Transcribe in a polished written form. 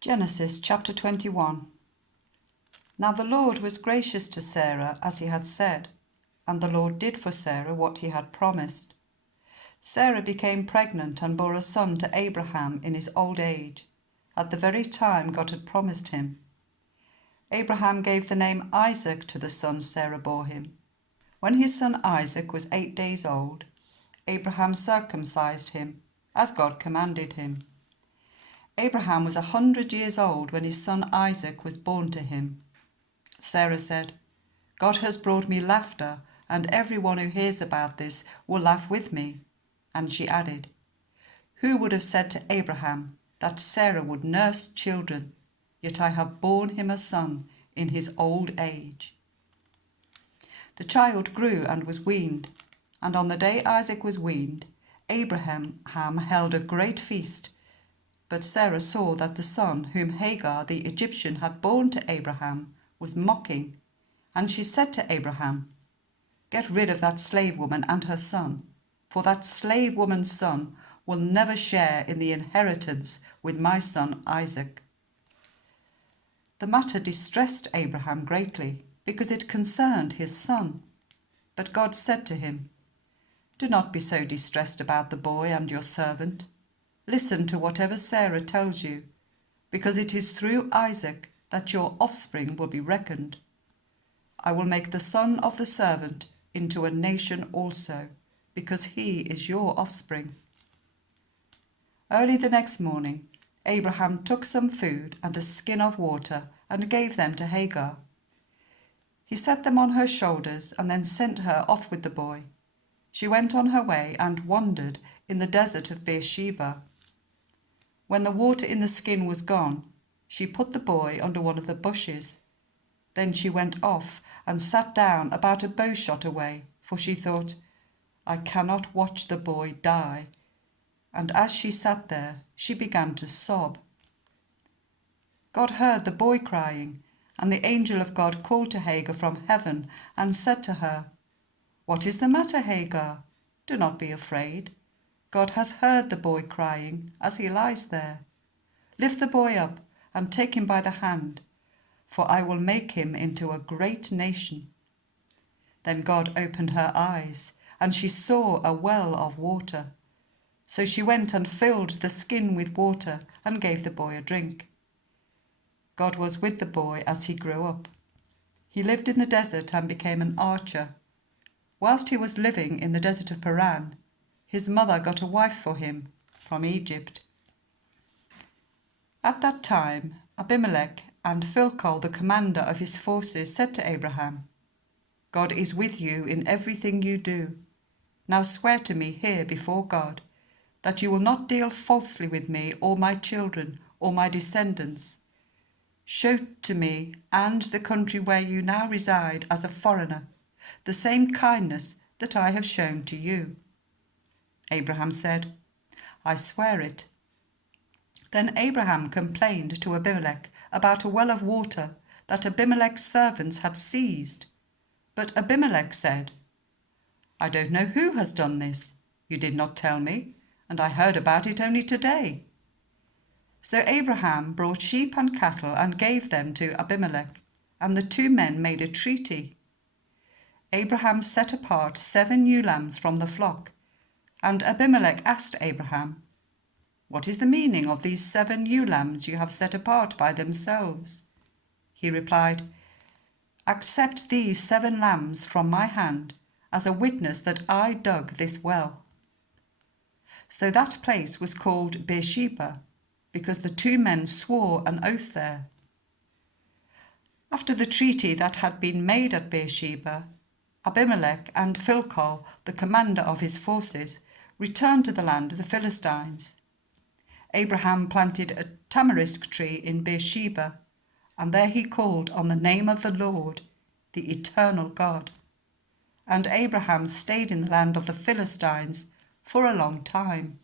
Genesis chapter 21. Now the Lord was gracious to Sarah as he had said, and the Lord did for Sarah what he had promised. Sarah became pregnant and bore a son to Abraham in his old age, at the very time God had promised him. Abraham gave the name Isaac to the son Sarah bore him. When his son Isaac was 8 days old, Abraham circumcised him, as God commanded him. Abraham was 100 years old when his son Isaac was born to him. Sarah said, "God has brought me laughter, and everyone who hears about this will laugh with me." And she added, "Who would have said to Abraham that Sarah would nurse children? Yet I have borne him a son in his old age." The child grew and was weaned, and on the day Isaac was weaned, Abraham held a great feast. But Sarah saw that the son whom Hagar the Egyptian had borne to Abraham was mocking, and she said to Abraham, "Get rid of that slave woman and her son, for that slave woman's son will never share in the inheritance with my son Isaac." The matter distressed Abraham greatly, because it concerned his son. But God said to him, "Do not be so distressed about the boy and your servant. Listen to whatever Sarah tells you, because it is through Isaac that your offspring will be reckoned. I will make the son of the servant into a nation also, because he is your offspring." Early the next morning, Abraham took some food and a skin of water and gave them to Hagar. He set them on her shoulders and then sent her off with the boy. She went on her way and wandered in the desert of Beersheba. When the water in the skin was gone, she put the boy under one of the bushes. Then she went off and sat down about a bowshot away, for she thought, "I cannot watch the boy die." And as she sat there, she began to sob. God heard the boy crying, and the angel of God called to Hagar from heaven and said to her, "What is the matter, Hagar? Do not be afraid. God has heard the boy crying as he lies there. Lift the boy up and take him by the hand, for I will make him into a great nation." Then God opened her eyes, and she saw a well of water. So she went and filled the skin with water and gave the boy a drink. God was with the boy as he grew up. He lived in the desert and became an archer. Whilst he was living in the desert of Paran, his mother got a wife for him from Egypt. At that time, Abimelech and Phicol, the commander of his forces, said to Abraham, "God is with you in everything you do. Now swear to me here before God that you will not deal falsely with me or my children or my descendants. Show to me and the country where you now reside as a foreigner the same kindness that I have shown to you." Abraham said, "I swear it." Then Abraham complained to Abimelech about a well of water that Abimelech's servants had seized. But Abimelech said, "I don't know who has done this. You did not tell me, and I heard about it only today." So Abraham brought sheep and cattle and gave them to Abimelech, and the two men made a treaty. Abraham set apart 7 ewe lambs from the flock, and Abimelech asked Abraham, "What is the meaning of these 7 ewe lambs you have set apart by themselves?" He replied, "Accept these 7 lambs from my hand as a witness that I dug this well." So that place was called Beersheba, because the two men swore an oath there. After the treaty that had been made at Beersheba, Abimelech and Phicol, the commander of his forces, returned to the land of the Philistines. Abraham planted a tamarisk tree in Beersheba, and there he called on the name of the Lord, the eternal God. And Abraham stayed in the land of the Philistines for a long time.